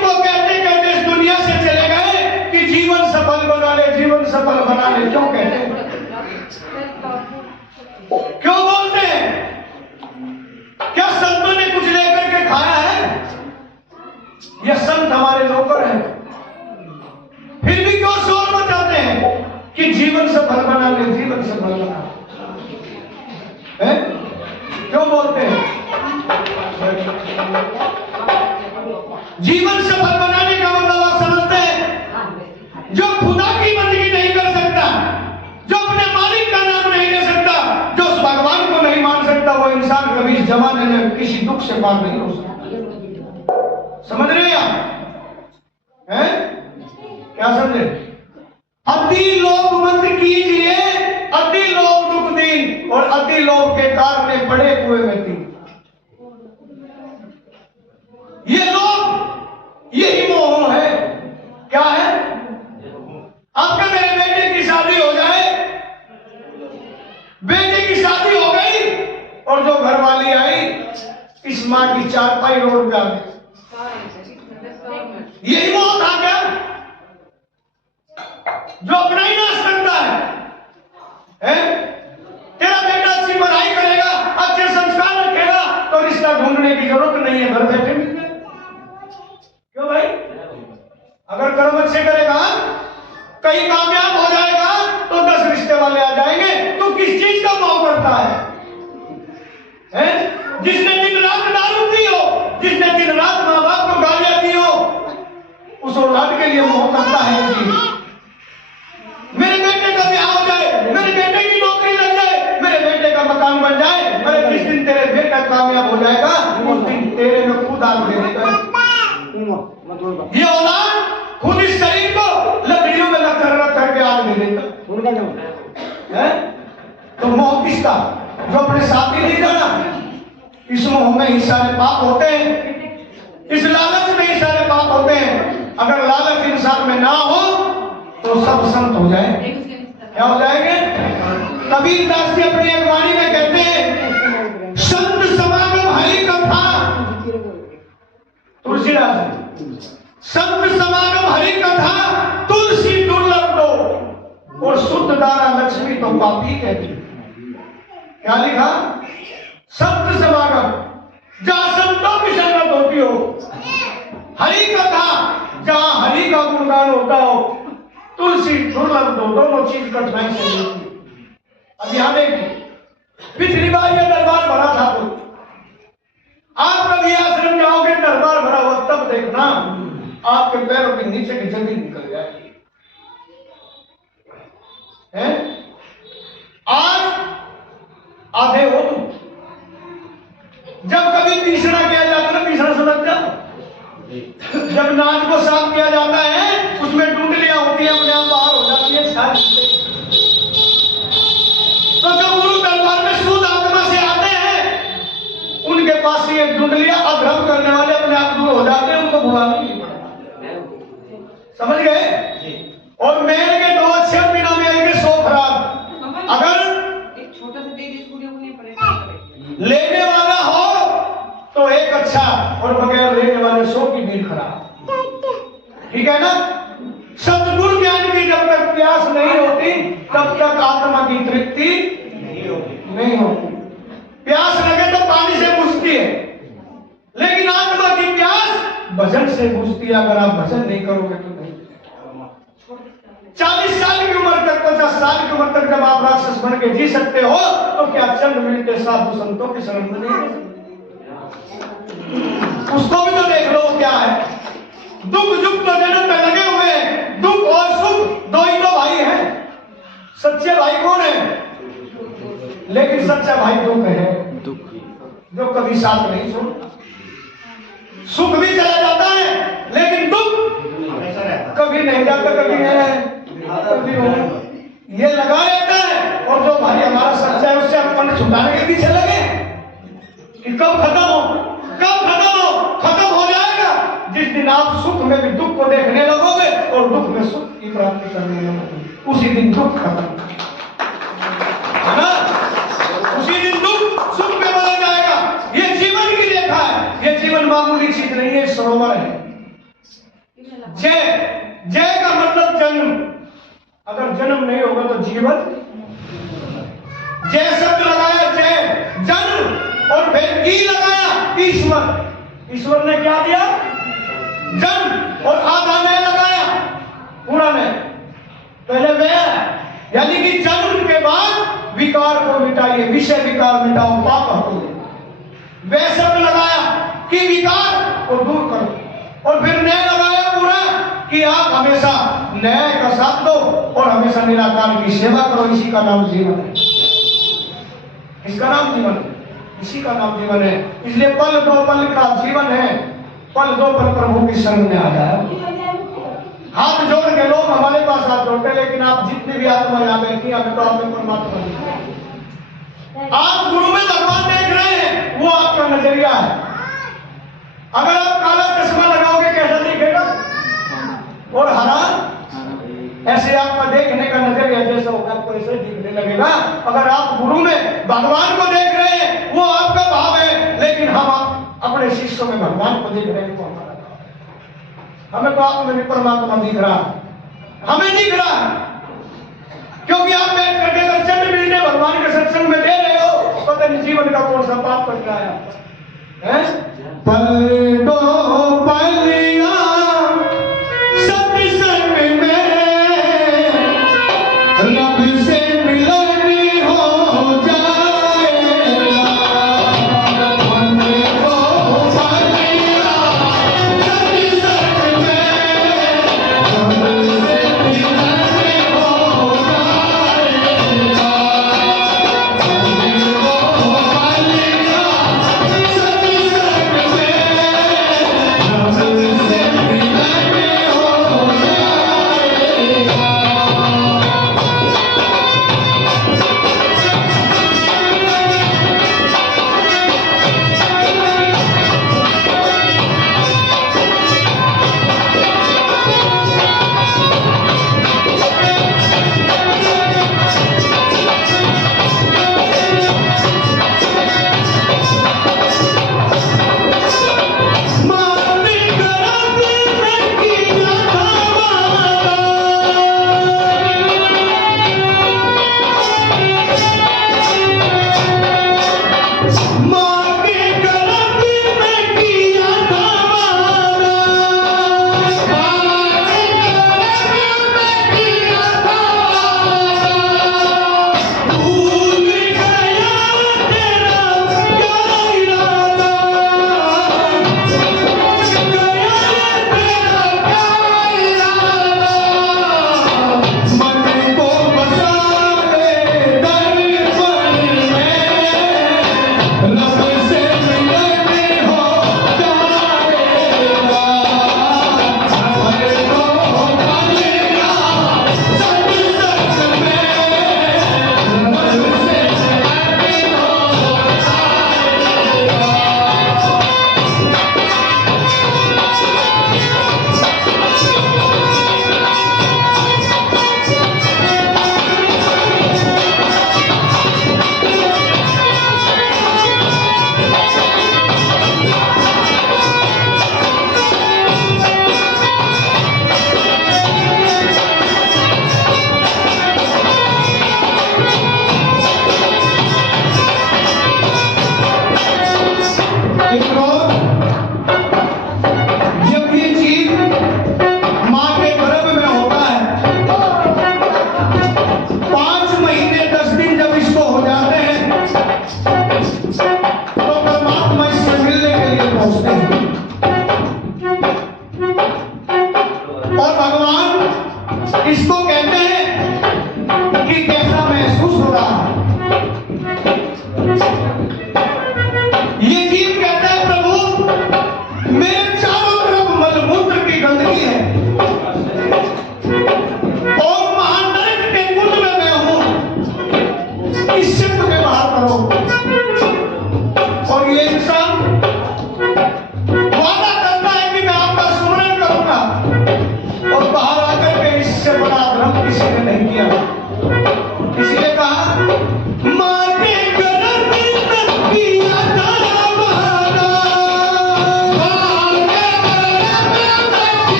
को कहते कहते इस दुनिया से चले गए कि जीवन सफल बना ले, जीवन सफल बना ले। क्यों कहते हैं? क्यों बोलते हैं? क्या संतों ने कुछ लेकर के खाया है? यह संत हमारे नौकर हैं, फिर भी क्यों शोर मचाते हैं कि जीवन सफल बना ले, जीवन सफल बना ले? क्यों बोलते हैं? जीवन सफल बनाने का मतलब आप समझते हैं? जो खुदा की बंदगी नहीं कर सकता, जो अपने मालिक का नाम नहीं ले सकता, जो उस भगवान को नहीं मान सकता, वो इंसान कभी इस जमाने में किसी दुख से पार नहीं हो सकता। समझ रहे हैं आप? हैं? क्या समझे? अति लोभ मत कीजिए, अति लोभ दुख दीन, और अति लोभ के कारण बड़े कुएं में तीन। ये लोभ, यही मोह है। क्या है? आपके मेरे बेटे की शादी हो जाए, बेटे की शादी हो गई और जो घरवाली आई इस माँ की चारपाई रोड पे आ गई, यही मोह था क्या? जो अपना ही नाश करता है? तेरा बेटा अच्छी पढ़ाई करेगा, अच्छे संस्कार रखेगा तो रिश्ता ढूंढने की जरूरत नहीं है, घर बैठे मिल जाए। क्यों भाई? अगर कर्म अच्छे करेगा, कहीं कामयाब हो जाएगा तो 10 रिश्ते वाले आ जाएंगे। तो किस चीज का मोह करता है? जिसने दिन रात दारू पी हो, जिसने दिन रात माँ बाप को गालियां दी हो, उस औलाद के लिए मोह करता है जी। मेरे बेटे का ब्याह हो जाए, मेरे बेटे की नौकरी लग जाए, मेरे बेटे का मकान बन जाए। अरे जिस दिन तेरे बेटा कामयाब हो जाएगा उस दिन तेरे में खुद आग दे देगा। ये औलाद खुद इस शरीर को लकड़ियों में रख करके आग दे देगा। तो मोह किसका? जो अपने साथ ही नहीं जाना। इस मोह में ही सारे पाप होते हैं, इस लालच में ही सारे पाप होते हैं। अगर लालच इंसान में ना हो तो सब संत हो जाए। क्या हो जाएंगे? कबीर दास जी अपनी एक वाणी में कहते हैं, संत समागम हरि कथा। तुलसीदास, संत समागम हरि कथा, तुलसी दुर्लभ दो, और शुद्ध दारा लक्ष्मी तो पापी कहती। क्या लिखा? संत समागम, जहां संतों की संगत होती हो, हरि कथा जहां हरि का गुणगान होता हो, तुलसी दुर्लभ दो, दोनों चीज कठिनाई से मिलती। अब यहां देखिए, पिछली बार यह दरबार भरा था, तो आप कभी आश्रम जाओगे दरबार भरा हुआ, तब देखना आपके पैरों के नीचे की जमीन निकल जाएगी। आज आधे हो तुम। जब कभी तीसरा किया जाता है, तीसरा समझ जाओ, जब नाच को साफ किया जाता है उसमें टुंडलियां होती है, अपने आप बाहर हो जाती है। तो जो गुरु दरबार में शुद्ध आत्मा से आते हैं उनके पास ये टुंडलियां अधर्म करने वाले अपने आप दूर हो जाते हैं, उनको बुलाना नहीं पड़ता। समझ गए? और मेल के 2 अच्छे बिना मेल के 100 खराब। अगर एक छोटा सा लेने वाला हो तो एक अच्छा, और बगैर लेने वाले 100 की भीड़ खराब। ठीक है ना? सतगुरु ज्ञान की जब तक प्यास नहीं होती तब तक आत्मा की तृप्ति नहीं होती। प्यास लगे तो पानी से बुझती है, लेकिन आत्मा की प्यास भजन से बुझती है। अगर आप भजन नहीं करोगे तो नहीं। 40 साल की उम्र तक, 50 साल की उम्र तक जब आप राक्षस बन के जी सकते हो तो क्या चंद मिनट साधु संतों की शरण में नहीं? उसको भी तो देख लो क्या है। दुख जुग तो जन्म में लगे हुए हैं, दुख और सुख दो ही तो भाई हैं। सच्चे भाई कौन है? लेकिन सच्चा भाई दुख है, जो कभी साथ नहीं छोड़ता। सुख भी चला जाता है लेकिन दुख कभी नहीं जाता, कभी है कभी हो, ये लगा रहता है। और जो भाई हमारा सच्चा है उससे अपन छुटाने के पीछे लगे कि कब खत्म हो, कब खत्म हो। खत्म हो जाएगा जिस दिन आप सुख में भी दुख को देखने लगोगे और दुख में सुख की प्राप्ति करने लगोगे, उसी दिन दुख खत्म है ना? उसी दिन दुख सुख में बदल जाएगा। ये जीवन की रेखा है, ये जीवन मामूली चीज नहीं है, सरोवर है। जय, जय का मतलब जन्म। अगर जन्म नहीं होगा तो जीवन। जय शब्द लगाया, जय जन्म, और फिर ई लगाया ईश्वर। ईश्वर ने क्या दिया? जन्म, और आधा ने लगाया पूरा ने। पहले वे, यानी कि जन्म के बाद विकार को मिटाइए, विषय विकार मिटाओ, पाप हटो। वे शब्द लगाया कि विकार को दूर करो, और फिर न्याय लगाया पूरा कि आप हमेशा न्याय का साथ दो और हमेशा निराकार की सेवा करो। इसी का नाम जीवन है, इसका नाम जीवन है, इसी का नाम जीवन है। इसलिए पल दो पल का जीवन है, पल दो पल प्रभु के संग में आ जाए। हाथ जोड़ के लोग हमारे पास हाथ जोड़ते, लेकिन आप जितनी भी आत्मा यहाँ बैठी है, तो आपने परमात्मा दिख रहा है। आप गुरु में भगवान देख रहे हैं, वो आपका नजरिया है। अगर आप काला चश्मा लगाओगे कैसा दिखेगा? और हरा, ऐसे आपका देखने का नजरिया जैसा होगा आपको ऐसे दिखने लगेगा। अगर आप गुरु में भगवान को देख रहे हैं, वो आपका भाव है, लेकिन हम अपने शिष्यों में भगवान को देख रहे हैं, वो हमारा भाव है। हमें तो आप में भी परमात्मा दिख रहा है, हमें दिख रहा है, क्योंकि आप बैठ करके अगर चंड मिलने भगवान के सत्संग में दे रहे हो, पता नहीं जीवन का कौन सा पाप कट रहा है। पल दो पलियां सत्संग में रब से मिलन हो जाएगा। पल दो पलियां सत्संग में रब से मिलन हो जाएगा। पल दो पलियां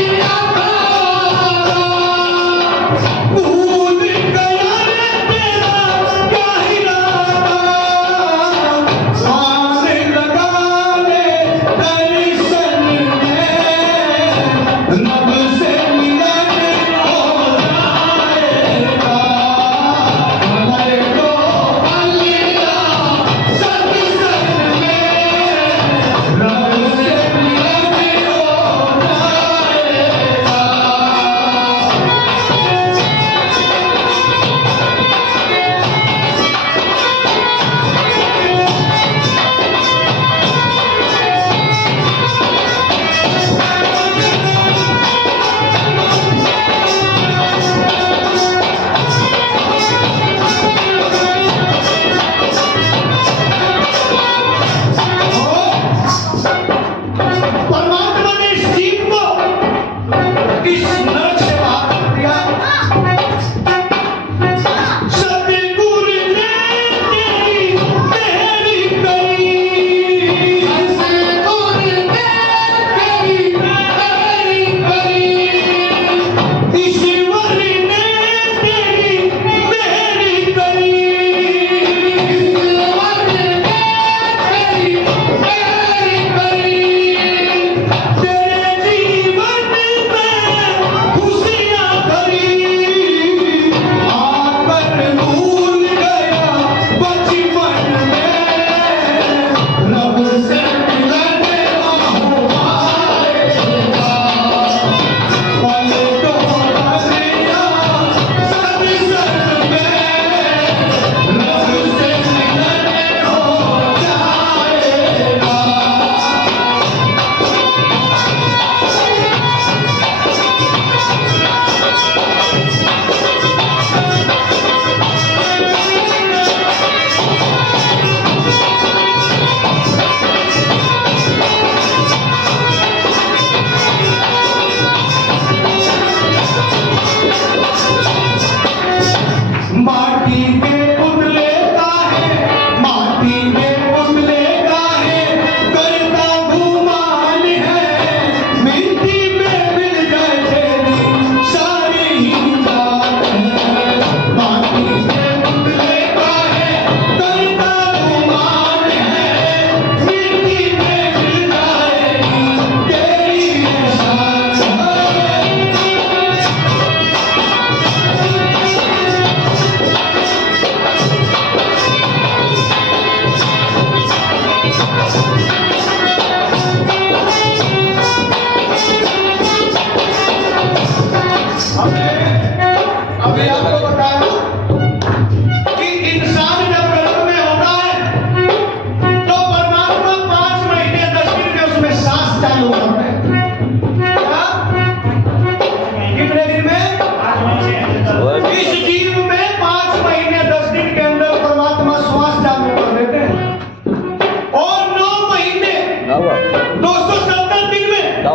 Yeah.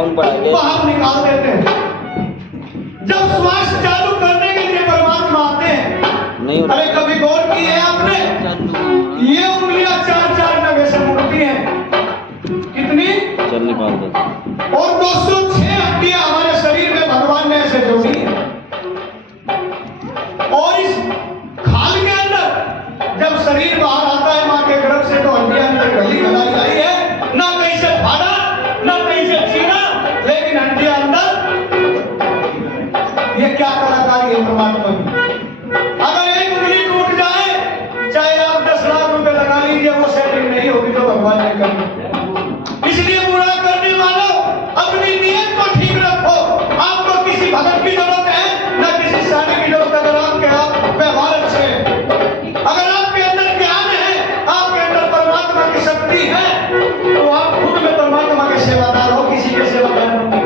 बाउन पढ़ाएंगे बाहर निकाल देते हैं। जब श्वास चालू करने के लिए परमात्मा आते हैं, नहीं अरे कभी गौर की है आपने? ये उंगलियां चार चार जगह से मुड़ती हैं, कितनी? चल निकाल दो। और 206 हड्डियां हमारे शरीर में भगवान ने ऐसे जोड़ी है। और इस खाल के अंदर जब शरीर बाहर आता है मां के गर्भ से, तो हड्डियां अंदर गली गलाई आई है, ना कहीं से फाड़ा ना कहीं से चीरा, लेकिन हड्डियां अंदर। ये क्या कलाकारी है परमात्मा की। अगर एक उंगली टूट जाए, चाहे आप 10 लाख रुपए लगा लीजिए, वो सेटिंग नहीं होगी तो भगवान ने करनी। इसलिए बुरा करने वालों, अपनी नीयत को ठीक रखो। आपको किसी भगत की जरूरत है, ना किसी साधु की जरूरत। अगर आपके व्यवहार अच्छे हैं, अगर आपके अंदर ज्ञान है, आपके अंदर परमात्मा की शक्ति है, तो आप खुद में परमात्मा के सेवादार हो, किसी के सेवादार नहीं।